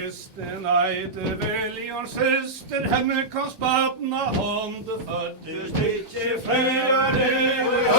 kristen eide Veljon syster, henne kom spatna hånd, föddes ikke flere,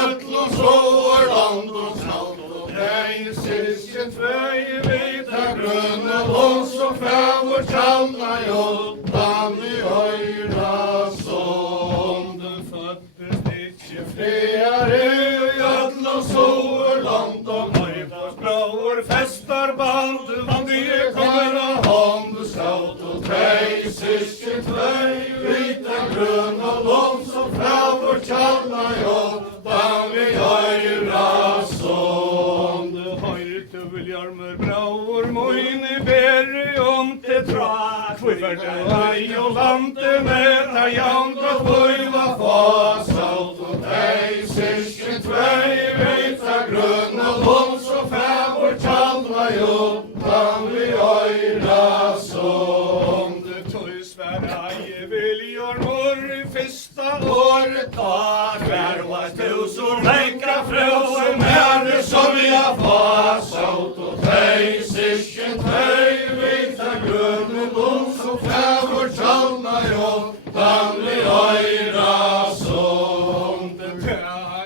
Öllum sår land og salt og hei, Sysken tvei vita grønne lås og fævor tjalna jottan i høyra sånd. Föddes ikke Flere i öllum sår land og Høydas brauer festar band, vandige kommer av hånd og skaut og tvei, Sysken tvei vita grønne lås og fævor tjalna jottan i høyra sånd. Høyrte Viljarmer brauer moine bere til trak, kviferde ei og lande med a jaun og Bøyva fasaut og tei, Sysken tvei vita grønne låns og fævor tjalna jottan vi høyra sånd. Tøys vær ei Viljarmer i fyrsta året dag, hver var tusen leika frøse Mere som vi har fasaut og tei, Sysken tvei vita grønne låns og fævor tjalna jottan vi høyra sånd.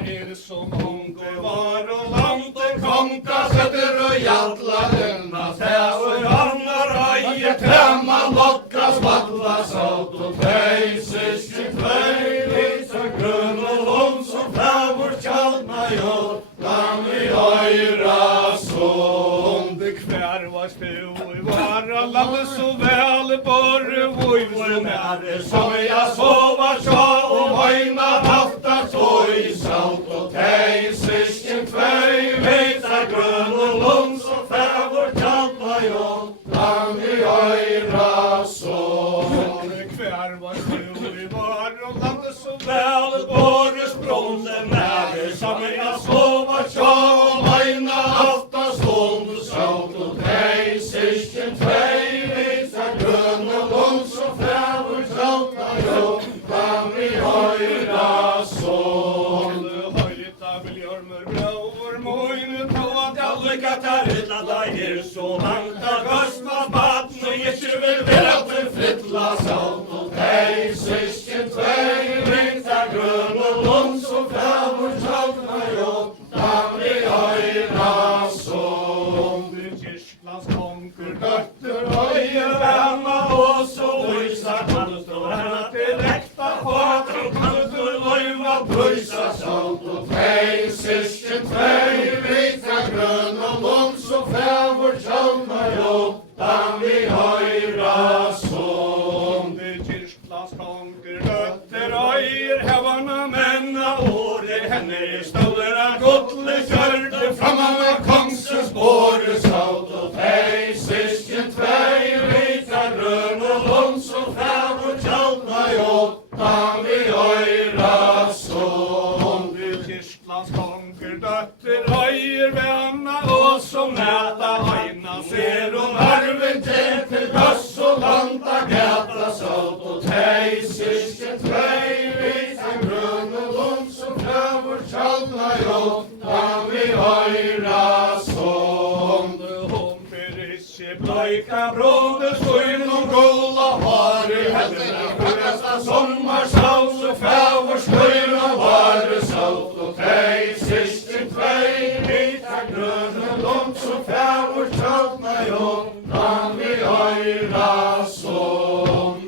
Det som om det var og landet Konka setter og jalla denna Tæver annar eie Tæma lokka smatla saut og tvei, Sysken tvei vita grønne låns og fævor tjalna jottan vi høyra sånd. Hver var stu i vara landet så vel borre vojvor med Som jeg sova tja og høyna hafta tøy saut og tei, Sysken tvei vita grønne låns og fævor tjalna jottan vi høyra sånd. Hver var stu i vara landet så vel borre språnde med Som jeg sova tja og høyna hafta stånd saut og tei, Sysken tvei vita grønne låns og fævor tjalna jottan vi høyra sånd. Høyta Viljarmer brauer moine to at alle katar illa dager så langt at gøstmas baten og ikke vil Vera til frittla saut og tei, Sysken tvei vita grønne låns og fævor tjalna jottan vi høyra sånd. Kirklands konkur Døtter høye venna og så lysa kan du stå her til ekta fater kan du løyva Pøysa saut og tei, Sysken tvei vita grønne låns og fævor tjalna jottan vi høyra sånd. Kirklands konkur døtter øyer hevana menna åre henne i ståler av godle kjørte Framma med kongsens båre saut og tei, Sysken tvei vita grønne låns og fævor tjalna jottan vi høyra sånd. Kirklands konkur døtter øyer venna og som næta heina ser og Arven til gass og landa gata saut og tei, Sysken tvei vita grønne låns og fævor tjalna jottan vi høyra sånd. Hon ber ikke bleika bråde skøyn og gola Har i hendene kvakasta sommarsaus og fævor skøyn og vare saut og tei, Sysken tvei vita grønne låns og fævor tjalna jottan vi høyra sånd.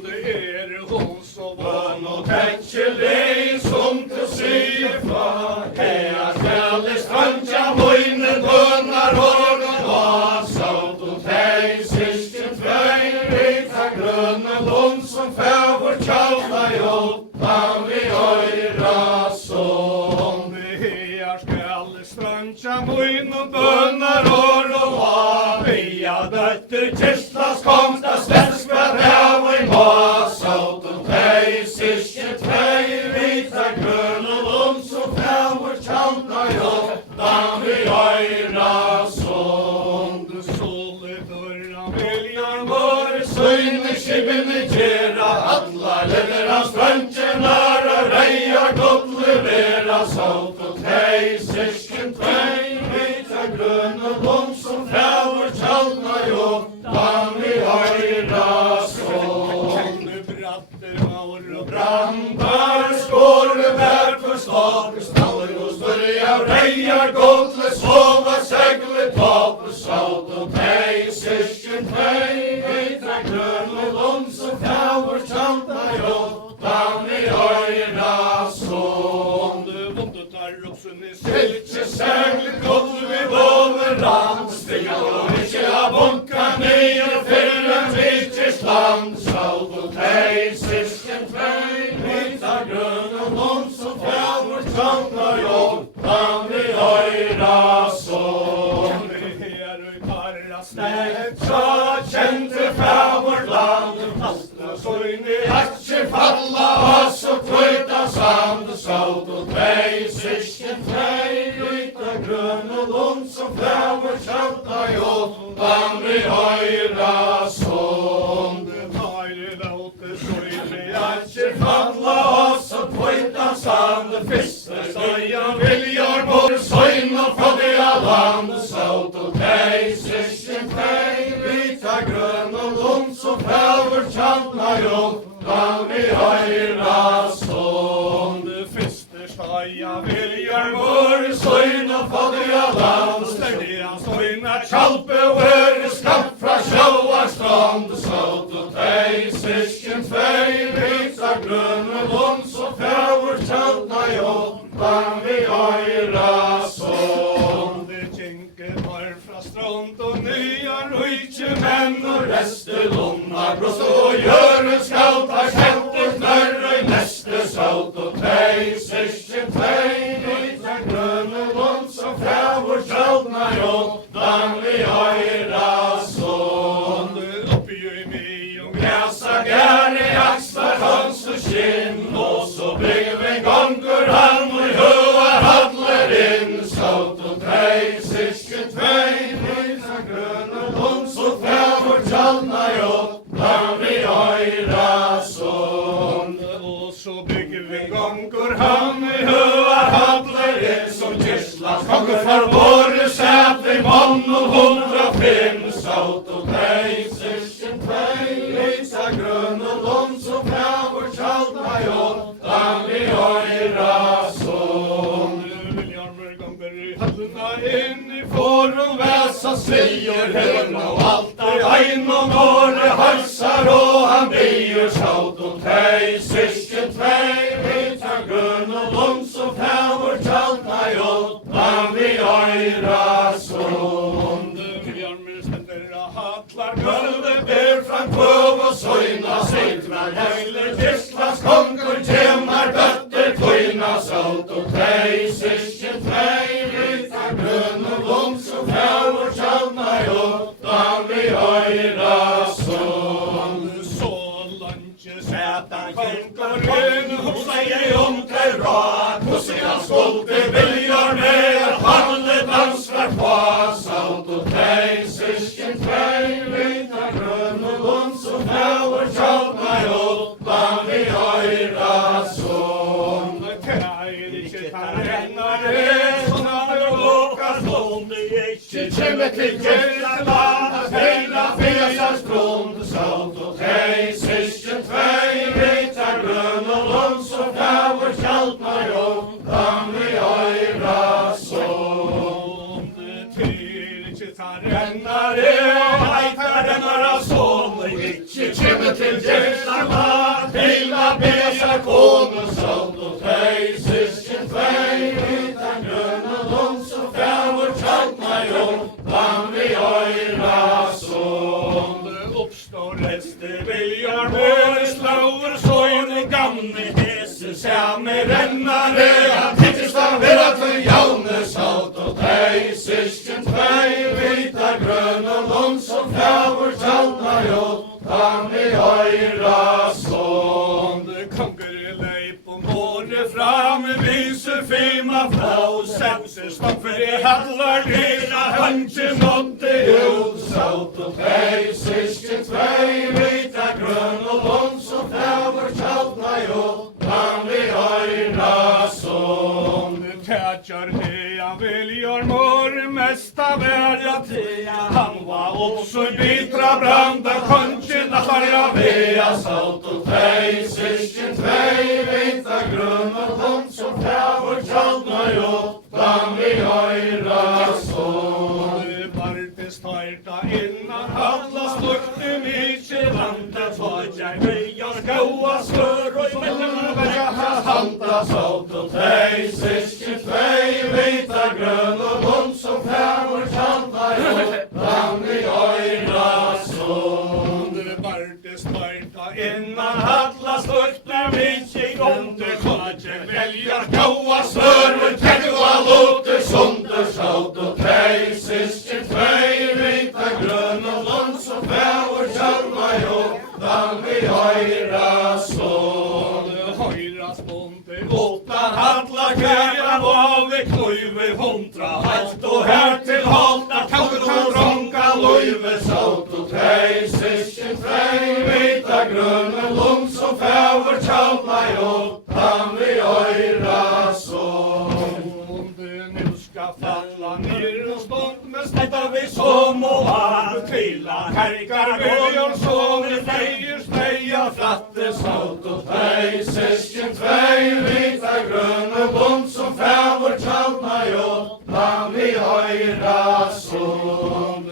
Hon så Bønn og tenkjelig som til sier fra, Hea kjærlig strandja moine bønnar hården og saut og tei, Sysken tvei vita grønne låns som fævor tjalna jottan vi høyra sånd. Hea skal strandja moin og bønnar og Via døtter Kirstlas kom da svensk var ræv i saut og tei, Sysken tvei vita grønne låns og fævor tjalna jottan vi høyra sånd. Solidurra Viljarmer Søyne skibene gjera alla lenner av strandjenar og reia godt levera saut og tei, Sysken tvei vita grønne låns og fævor tjalna jottan vi høyra seglet topp salt og tei, syskjen tvei, vitra grøn og lund som fjavur tjanta jottan i øyra sån. Silke seglet gått vi over land, stiga og ikkje ha bunka nye fyrren vikers land. Salt og tei, syskjen tvei, vitra grøn og lund som fjavur tjanta jottan i øyra sån. Så kjente fra vårt land, fastna søyne, akje falla oss og kvøyta sand, salt og tvei, syskjen tvei, ryta grøn og lund som fra vårt kjanta jottan vi høyra sånn. Akje falla oss og kvøyta sand, fyrste søya viljar vår søyn og fattiga land, salt og tvei, syskjen tvei, vita grøn og lund som fjavur tjantna jottan vi høyra sån. Fyrste støya viljar vår Søyn og fattiga land, sterdiga søyna Kjalpe vøre skapt fra sjóar strand, salt og tvei, syskjen tvei, vita grøn og lund som fjavur tjantna jottan vi høyra sån. Fra strand og nya rujtje menn og reste lomma brost og gjøren skalt har kjente knørre i neste salt og tvei, syskjen tvei, vita grøn og lund som fjavur tjantna jottan vi høyra sån. Oppi i mi og Græsa gærne akslar hans og skinn, og så bygger vi gongur han og høvar hadler inn, salt og tvei, syskjen tvei, vita grøn og lund som fjavur tjantna jottan vi høyra sån. Og så bygger vi gongur Han i høvar hadler inn som Gislas kongur for våre sæt i mann og 105, salt og tvei, syskjen tvei, vita grøn og lund som fjavur tjantna jottan vi høyra sån. inn i Forum väsa svier hemma och allt är ein och nåre halsar och han bier salt och tvei, syskjen tvei, vita grøn og lund som fjavur tjantna jottan vi høyra sån. Hatlar Gulvet ber fram kvöv och søyna, sitrar heller Gislas kongur tjemar dötter tøyna, salt og tvei, syskjen tvei, vita grøn og lund som fjavur tjantna jottan vi høyra sån. Så lunche Sætan konkurren, hon sier til råd, hvordan stolte viljar med at handle dansvar på, salt og tvei, syskjen tvei, vita grøn og lund som fjavur tjantna jottan vi høyra sån. Kjemme til Gislas heila fesars grund, salt og tvei, syskjen tvei, vita grøn og lund som fjavur tjantna jottan vi høyra sån. Rennare og heitarennara sån, Ikkje kjemme til Gislas heila fesars grund, salt og tvei, syskjen tvei, vita grøn og lund som fjavur tjantna jottan vi høyra sån. Oppstår reste viljar våre slauer sånne gamle hese Samme rennare, han tikkest av vera til jaune, salt og tvei, syskjen tvei, vita grøn og lund som fjavur tjantna jottan vi høyra sån. Kongur leip og måre fram, viser fima fra, sette stoffer i hallar, lera Hanche nådde ut, salt og tvei, syskjen tvei, vita grøn og lund som fjavur tjantna jottan vi høyra sån. Tætjar hea viljar mor mesta verja tea, han var også bitra branda kongen harja Vea salt og tvei, syskjen tvei, vita grøn og lund som fjavur tjantna jottan vi høyra sån. Alla slukte mykje landet, tågjer bøyer gaua svør og mellom Vekka handa sålt og tei, syskjen tvei, vita grøn og lund som fævor kjanta jo, land i øyra sund. Vardes varta innan alla slukte mykje landet, tågjer bøyer gaua svør og Tekva lute sunder sålt og tei, syskjen tvei, vita grøn og lund som fævor kjanta jo, land i øyra sund. Høyras bonde, åtta handla kæra, og vi knøyve 100 halt og her til halta tauet og dronka Løyve sålt og tei, syskjen tvei, vita grønne lund som fævor kjallna jo, tam vi øyra sund. Nu ska falla ner och stånd med snätta vi som och allt kvilla härkar böjor som vi flejer steja flatte Sålt och tei, syskjen tvei, vita grønne lund som fævor kjallna jo, tam vi øyra sund.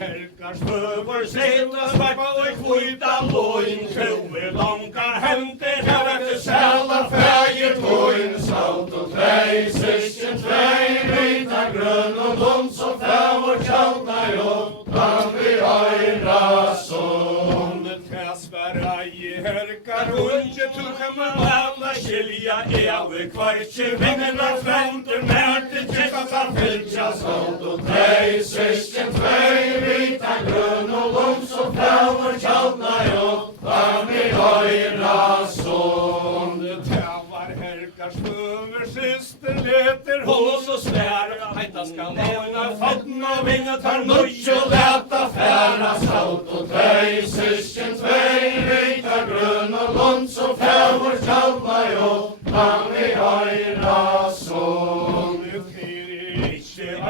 Härkar spöver seta svärpa och kvita loin Kroe långa hämter här efter Själa fäger tåin, sålt och tei, syskjen tvei, vita grønn og lund som fævor kjallna jo, tam vi øyra sund. Kasvara i härkar unge tukama alla skilja Eve kvartje vinnerna framter när det tjästar fylja Sålt och tei, syskjen tvei, vita grønn og lund som fævor kjallna jo, tam vi øyra sund. Tävar härkar spöver syster leter hås och svära Hejta ska måna fattna vinga tar nöj och läta Færa sålt och tei, syskjen tvei, vita grønn og lund som fævor kjallna jo, tam vi øyra sund.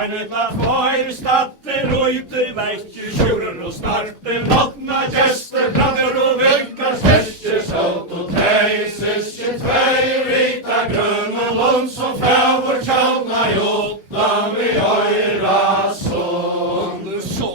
Einetla fær statter og ute vekkje Sjurur og starter, vatna gjester, brander og vekkar Styrkjer sålt og tei, syskjen tvei, vita grønn og lund som fævor kjallna jo, tam vi øyra sund. Så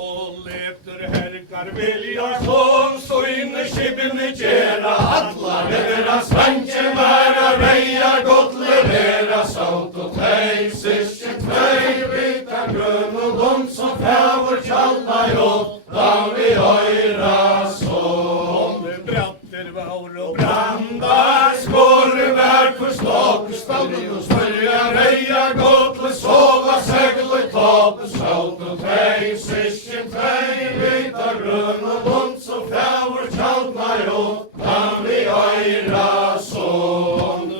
leter herkar vilja som så inne skibene gjera Alla røra svantje væra reia godt levera sålt og tei, syskjen tvei, vita grønn og lund som fævor kjallna jo, tam vi øyra sund. Bratter vaur og Brandar skåre vær for ståk, stallen og størja reia godt sova segle topp, sålt og tei, syskjen tvei, vita grønn og lund som fævor kjallna jo, tam vi øyra sund.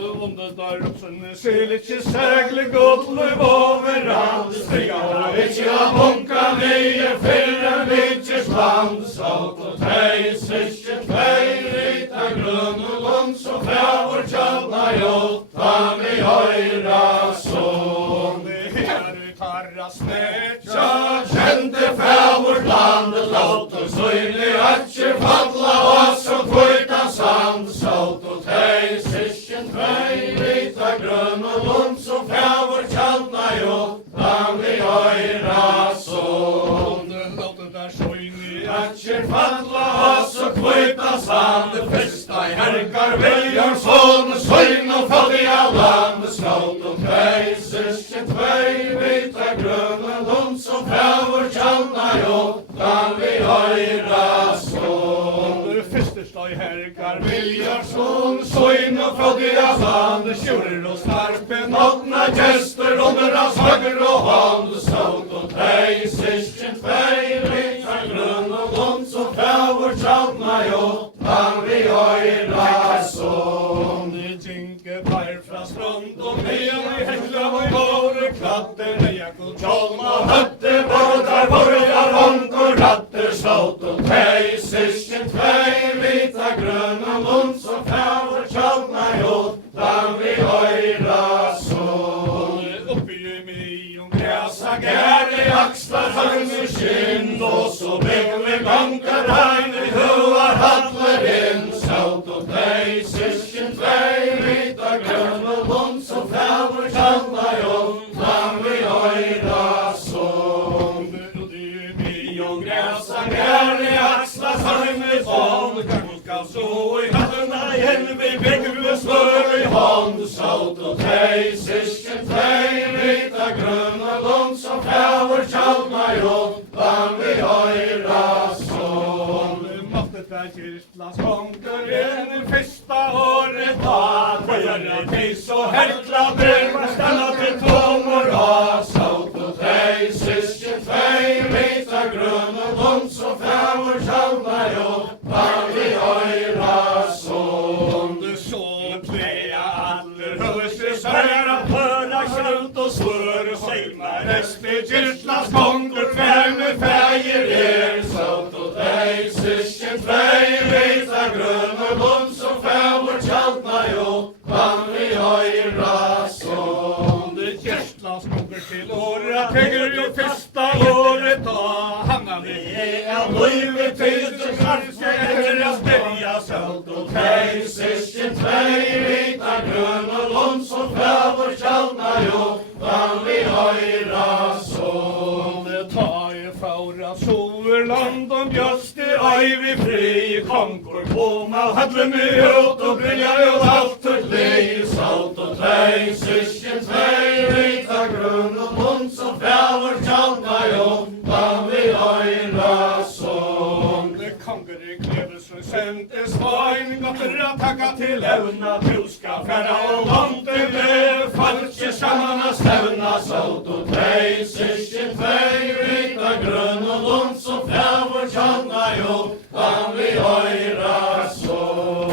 Selitje segle godle overalt Stiga vitja bunka nye fyrre vitjes land, sålt og tei, syskjen tvei, vita grønn og lund som fævor kjallna jo, tam vi øyra sund. Her vi tarra snetja Ja, kjente fævor landet låt og søyne atjer falla oss som kvita sand, sålt og tei, syskjen tvei, vita grønn og lund som fævor kjallna jo, tam vi øyra sund. Låten der sjøyni Atjer falla oss og kvita sand, fyrsta i herkar viljar sånn, søyn og fattiga land, sålt og tei, syskjen tvei, vita grønn og lund som fævor kjallna jo, tam vi øyra sund. Fyrstestøy herkar Viljar sånn, søyn og fattiga land, Sjurur og starpen Nåtna gjester under hans høyre og hånd, sålt og tei, syskjen tvei, vita grønn og lund som fævor kjallna jo, tam vi øyra sund. Jinke fær fra strand og ned i hekla og håre klatter Nejak og tjolma Høtte båtar, borgar, hånd og ratter, sålt og tei, syskjen tvei, vita grønn og lund som fævor kjallna jo, tam vi øyra sund. Oppi i mi og græsa Gære akslar høgner skinn, og så begge ganger regner høar hallar inn, sålt og tei, syskjen tvei, vita grønn og lund som fævor kjallna jo, tam vi øyra sund. Oppi i mi og som gräsa ner i axla som i hånd. Ganska så i händerna igen vi bygger smör i hånd. Sålt och tej, sysken tej, vita gröna långt som fäver tjalma jo, vann vi höjra sån. Måttet är kyrklas konkurren i första året ha. Tvöjare tis och härkla brömmar stanna till tomor ha. Sålt och tej, sysken tej, vita gröna långt som fäver tjalma jo, vann vi höjra sån. Du så plea aller hörs svära höra skönt och svör och sägma rest i kyrklas konkur tvär med färger er. Sålt och tej, sysken tej, vita gröna lång som fäver tjaltna jo, vann vi höjra sån. Du kyrklas konkur till åra tegger ju första året ha. Hamnar vi i en livet till så kanske efter att börja Sålt och tej, sysken tej, vita gröna lång som fäver tjaltna jo, vann vi höjra sån. Det tar ju fåra soverland och bjöst i öjvi fri. Konkor på mal hade mig ut och briljar ju allt och Lej, sålt och tej, sysken tej, vita gröna lång som fäver tjaltna jo, vann vi höjra sån. Det konger i klevelsen sent i svajn. Gotter att tacka till evna tuska färra och långt med falske sammanna Stävna, sålt och tej, sysken tej, vita gröna lång som fäver tjaltna jo, vann vi höjra sån.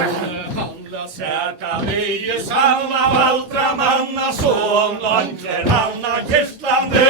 Handla säta vi samma valtra manna son. Långtler hanna kistlande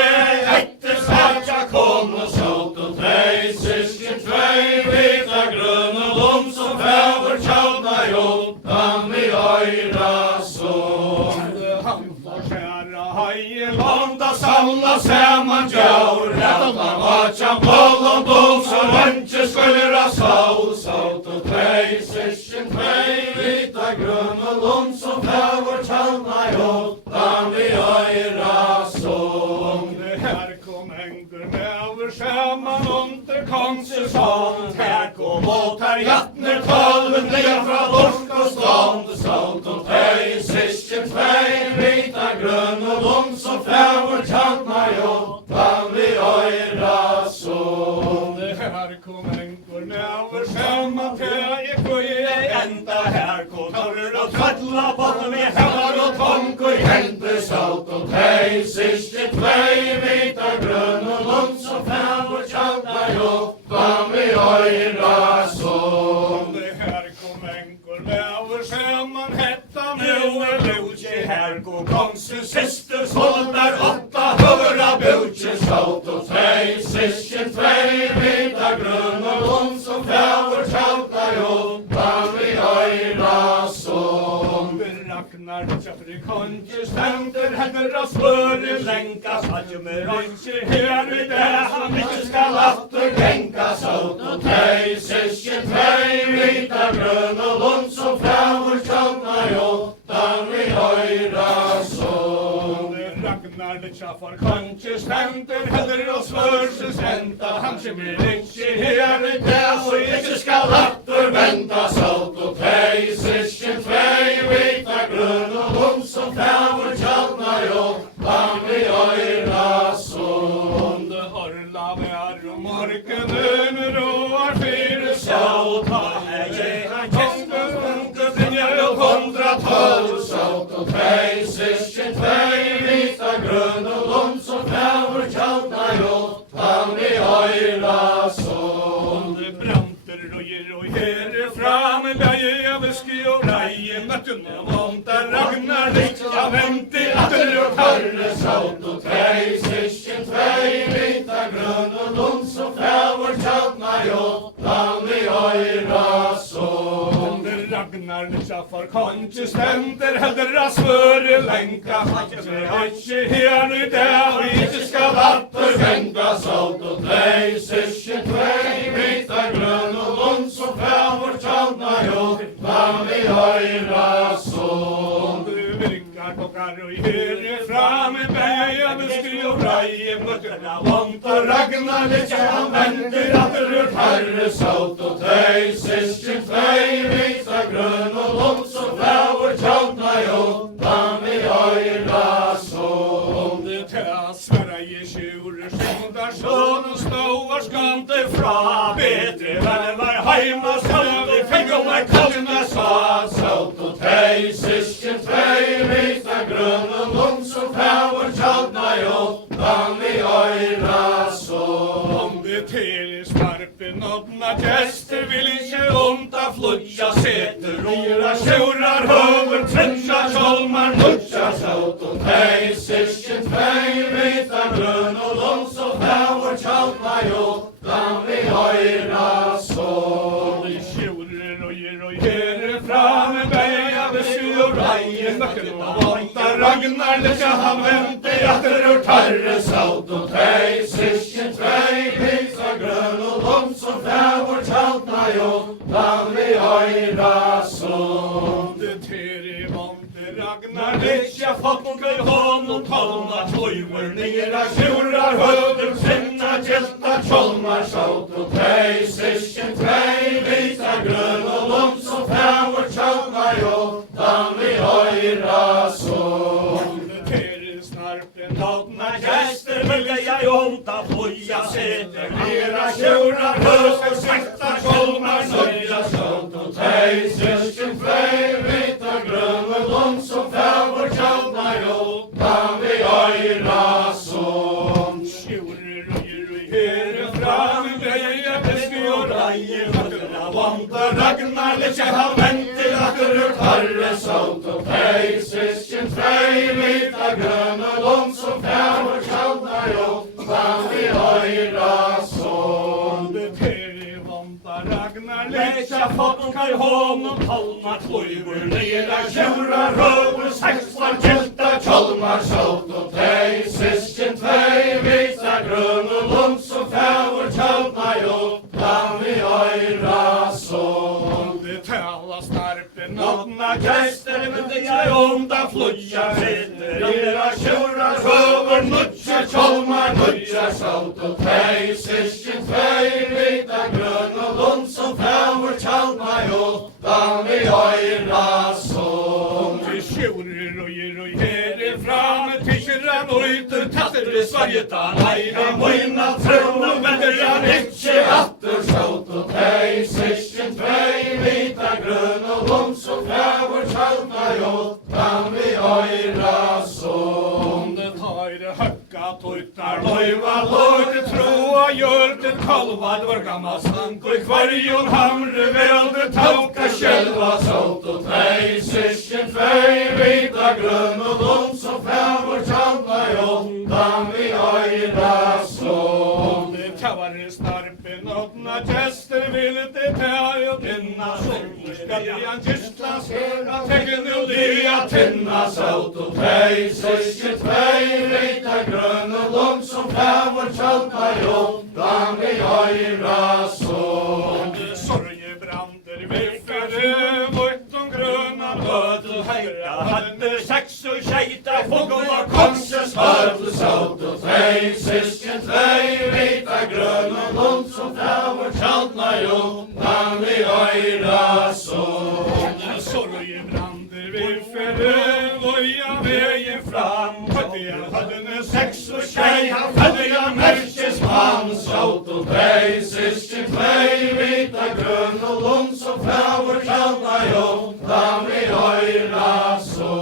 Efter svarta kom och sålt och tej, sysken tej, vita gröna lång som fäver tjaltna jo, vann vi höjra sån. Handla kära hajen Landa samla samman djur, rätta vatjan bollon bom som inte skulle rasa. Sålt och tej, sysken tej, vita gröna lång som fäver tjaltna jo, vann vi höjra sån. Här kom ängor med över samman under konserson. Här kom båtar Jattner tolven ner från ork och stånd. Sålt och tej, sysken tej, vita gröna lång som fäver tjaltna jo, vann vi höjra sån. Här kom ängor med över samman. Här gick och i ända. Här kom torr och tvättla botten med hävar och Tonk i händer, sålt och tej, sysken tej, vita gröna lång som fäver tjaltna jo, vann vi höjra sån. Här kom ängor med över samman. Hetta nu är Luci. Här kom konstens syster Såldar 800 butcher, sålt och tej, sysken tej, vita gröna lång som fäver tjaltna jo, vann vi höjra sån. Ragnar tjafri konsistenter händer smör länkas. Hadje med röntge här i det han inte ska Latter länka, sålt och tej, sysken tej, vita gröna lång som fäver tjaltna jo, vann vi höjra sån. Ragnar tjafar konsistenter händer smör senta. Hadje med röntge här i det Så inte ska latter vänta, sålt och tej, sysken tej, vita gröna lång som fäver tjaltna jo, vann vi höjra sån. Horla vär och morgonen råar fyra så. Ta är han kongen brinjar och 112, sålt och tej, sysken tej, vita gröna lång som fäver tjaltna jo, vann vi höjra sån. Branter och här fram Laje whisky och raje mötten och montar Ragnar lika vänti atter och Hörre, sålt och tej, sysken tej, vita gröna lång som fäver tjaltna jo, vann vi höjra sån. Ragnar tjaffar konsistenter häller smör länka. Hadje här i det och inte ska Latter vänta, sålt och tej, sysken tej, vita gröna lång som fäver tjaltna jo, vann vi höjra sån. virkar klocka Ragnar og hér fram beja viski og ræi mörkna vonda Ragnar litja han vendir aftur herre sátt og tei systkin tvei vita grøn og lånt som flaur tjaldna jottan vi øyra så. Det til Sverige sjur sondar sån og ståar skande fra bedre venn var heima skande fikk og var kallna sa Sátt og tei systkin tvei vita grøn og lånt som flaur tjaldna jottan vi øyra så. Om det til skarpen åpna gester vil ikke onda flutja seter Råra sjurar høver trensa kjolmar nutja Sátt og tei systkin tvei vita grøn og lånt som flaur tjaldna jottan vi øyra så. De sjurer og gjere fram beja viski og ræi mörkna vonda Ragnar litja han vente atter og Herre sátt og tei systkin tvei vita grøn og lånt som flaur tjaldna jottan vi øyra så. Det til vonde Ragnar litja folker hånd og tolna tøyver nera sjurar høver Sinna tjelta tjolmar sátt og tei systkin tvei vita grøn og lånt som flaur tjaldna jottan vi øyra så. Låtna gäster vilja jag onda flyga seter Nera sjurar hös och sakta kolmar nöja Sátt og tei systkin tvei vita grøn og lånt som flaur tjaldna jottan vi øyra så. Sjurer og her fram beja viski og ræi mörkna vonda Ragnar litja han vente atter Herre sátt og tei systkin tvei vita grøn og lånt som flaur tjaldna jottan vi øyra så. Det til vonda Ragnar litja folker hånd og tolna tøyver nera sjurar høver Sexvar tjelta tjolmar sátt og tei systkin tvei vita grøn og lånt som flaur tjaldna jottan vi øyra så. Det tala snarpen åpna gäster vilja jag onda flyga seter Nera sjurar høver nutja tjolmar nutja sátt og tei systkin tvei vita grøn og lånt som flaur tjaldna jottan vi øyra så. Det sjurer og her fram tisran ute tatter det svarjeta Neira moina trøm og vender jeg Ikkje atter sátt og tei systkin tvei vita grøn og lånt som flaur tjaldna jottan vi øyra så. Det tar högga tøytar løyva løyte troa gjør det kalva dvörgamma sank og kvarjon hamre velde tauka Själva sátt og tei systkin tvei vita grøn og lånt som flaur tjaldna jottan vi øyra så. Det tavar snarpen åpna gäster vil det ta og tinna solen skal han kistla skjøra tekken og lia Tinna sátt og tei systkin tvei vita grøn og lånt som flaur tjaldna jottan vi øyra så. Det sorgebrander viffere vått om grøna bødel heira hadde seks og skeita fogel og Korses bødel sátt og tei systkin tvei vita grøn og lånt som flaur tjaldna jottan vi øyra så. Det sorgebrander viffere voja vegen fram hadde seks og skeita Hadde jeg merkes mann sátt og tei systkin tvei vita grøn og lånt som flaur tjaldna jottan vi øyra så.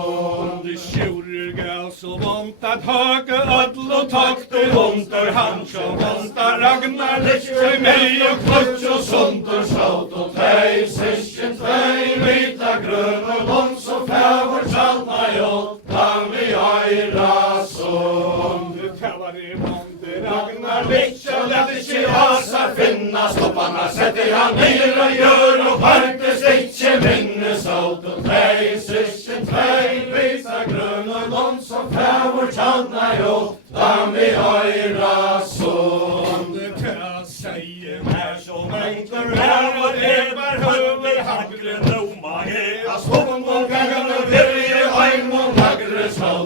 Det sjurer gal så vondt at høge ødel og takter vonter han så vondt Ragnar litja meg og Klutsch og sundur sátt og tei systkin tvei vita grøn og lånt som flaur tjaldna jottan vi øyra så. Det talar i vonde Ragnar litja lett ikkje asar finna stopparna setter han nere gjør og partes ikkje minne sátt og tei systkin tvei vita grøn og lånt som flaur tjaldna jottan vi øyra så. Det til sier mer som enker her og lever høver hagre noma her As hon og gangane virje heim og lagre sátt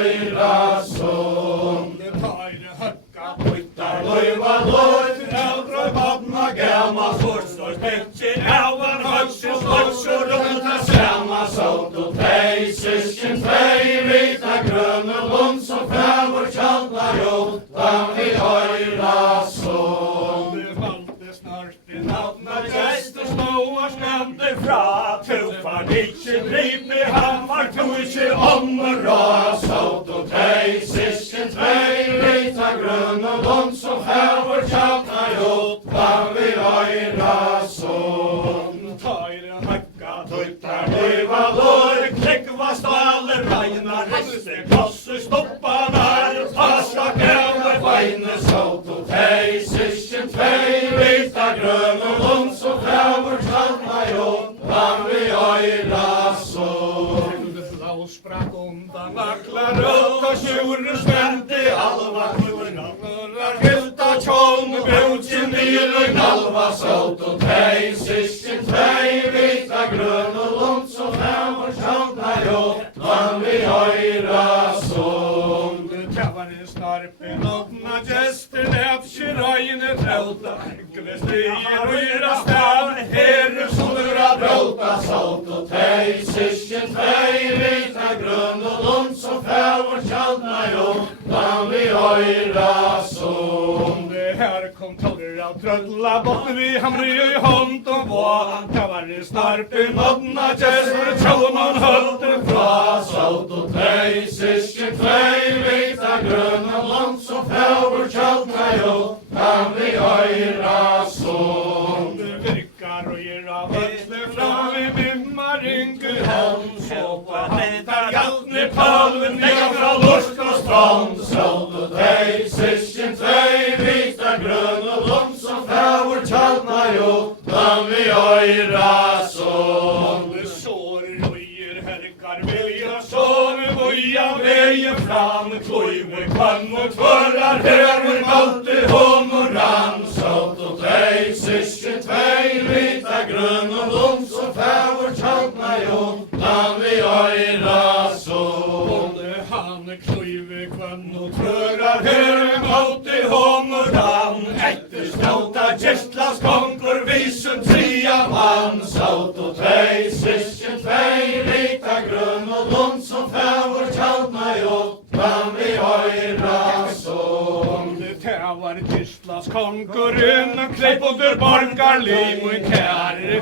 øyra sund. Tøyre høkka puttar Løyva løyt, Eldre badna gamma Forstår spekkin Elvan høgsi Slåtsjur rundt Sama sot og tei, syskjen tvei, vita grønne lund som fævor kjaldna jottan vi øyra sund. Det valde snart I navna Gester slåar skande fra Tufar ikkje dripi Han var to ikkje ommer Bra sot og tei, syskjen tvei, vita grønne lund som fævor kjaldna jottan vi øyra sund. Tøyre høkka Tuttar løyva løyt, Klikva staler Reinar heste Klosser stoppanar Taska gæver Veine sot og tei, syskjen tvei, vita grønne lund som fævor kjaldna jottan vi øyra sund. Blå sprakk undan vaklar rødt og sjure spente alva klurnar Hilda tjån brutjen nyløgn Alva sot og tei, syskjen tvei, vita grønne lund som fævor kjaldna jottan vi øyra sund. Tjavare snarpen åpna gester Lepsje røyne trauta Glestier og gjera stav Herre solura Bråta sot og tei, syskjen tvei, vita grønne lund som fævor kjaldna jottan vi øyra sund. Her kom tårer av trødla Botten vi hamri I hånd og vå Tjavare snarpen åpna gester Tjåman hølter Bra sot og tei, syskjen tvei, vita grønne lund som fævor kjaldna jottan vi øyra sund. Virkar og gir av høsle fram I mimmar yngur hånd Såpa hentar hjaltne palven Nega fra lorsk og strand Sot og tei, syskjen tvei, vita grønne lund som fævor kjaldna jottan vi øyra sund. Alle sår røyer herkar vilja Såre voja veien fram Kløyver kvann og tvørar Hører malte hånd og rann Sot og tei, syskjen tvei, vita grønne lund som fævor kjaldna jottan vi øyra sund. Han kløyver kvann og tvørar Hører malte hånd og rann Etter stauta gestlas konkur Visum tria Man sot og tei, syskjen tvei, vita grønne lund som fævor kjaldna jottan vi øyra sund. Tævar gistlas konkurren og kleip under borgar liv og kære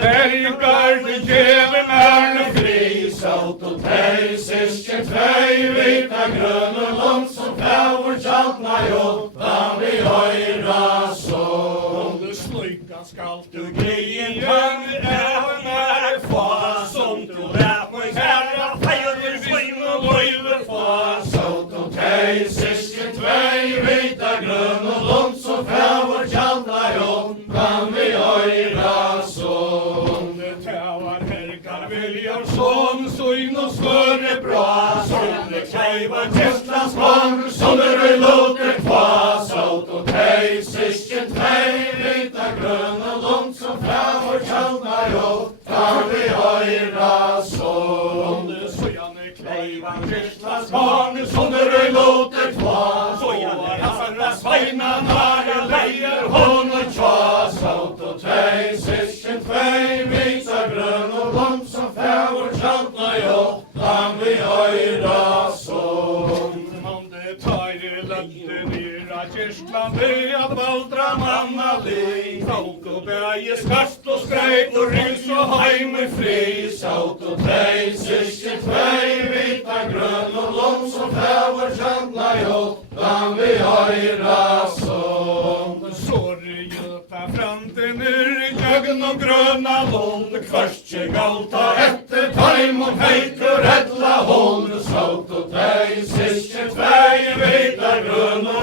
Bergar det djeven ærne fri Sot og tei, syskjen tvei, vita grønne lund som fævor kjaldna jottan vi øyra sund. Sluika skalt du greien jøn Æven er fa Som du lät mig herra Feir svinn og løyver fa Sot og tei, syskjen tvei, vita grønne lund som fævor kjaldna jottan vi øyra sund. Tævar herkar viljar Som søgn og svøre bra Som det kleiva gestlas Mann som røy låter kva. Sot og tei, syskjen tvei, vita grønne lund som fævor kjaldna jottan vi øyra sund. Søjane kleiva gestlas barn Som det røy låter kva Søjane herra sveina Nare leier hon og tja Sot og tei, syskjen tvei, vita grønne lund som fævor kjaldna jottan vi øyra sund. Månde tøyre lønte nyra Kirslande At valdra manna li Folk og bæje skast og skreit Og rys og heim I fri Sot og tei, syskjen tvei, vita grønne lund som fævor kjaldna jottan vi øyra sund. Såre gjøta framten Jøgn og grøna lund Kvørstje galta Etter taim og heikur hella hon. Sot og tei, syskjen tvei, vita grønne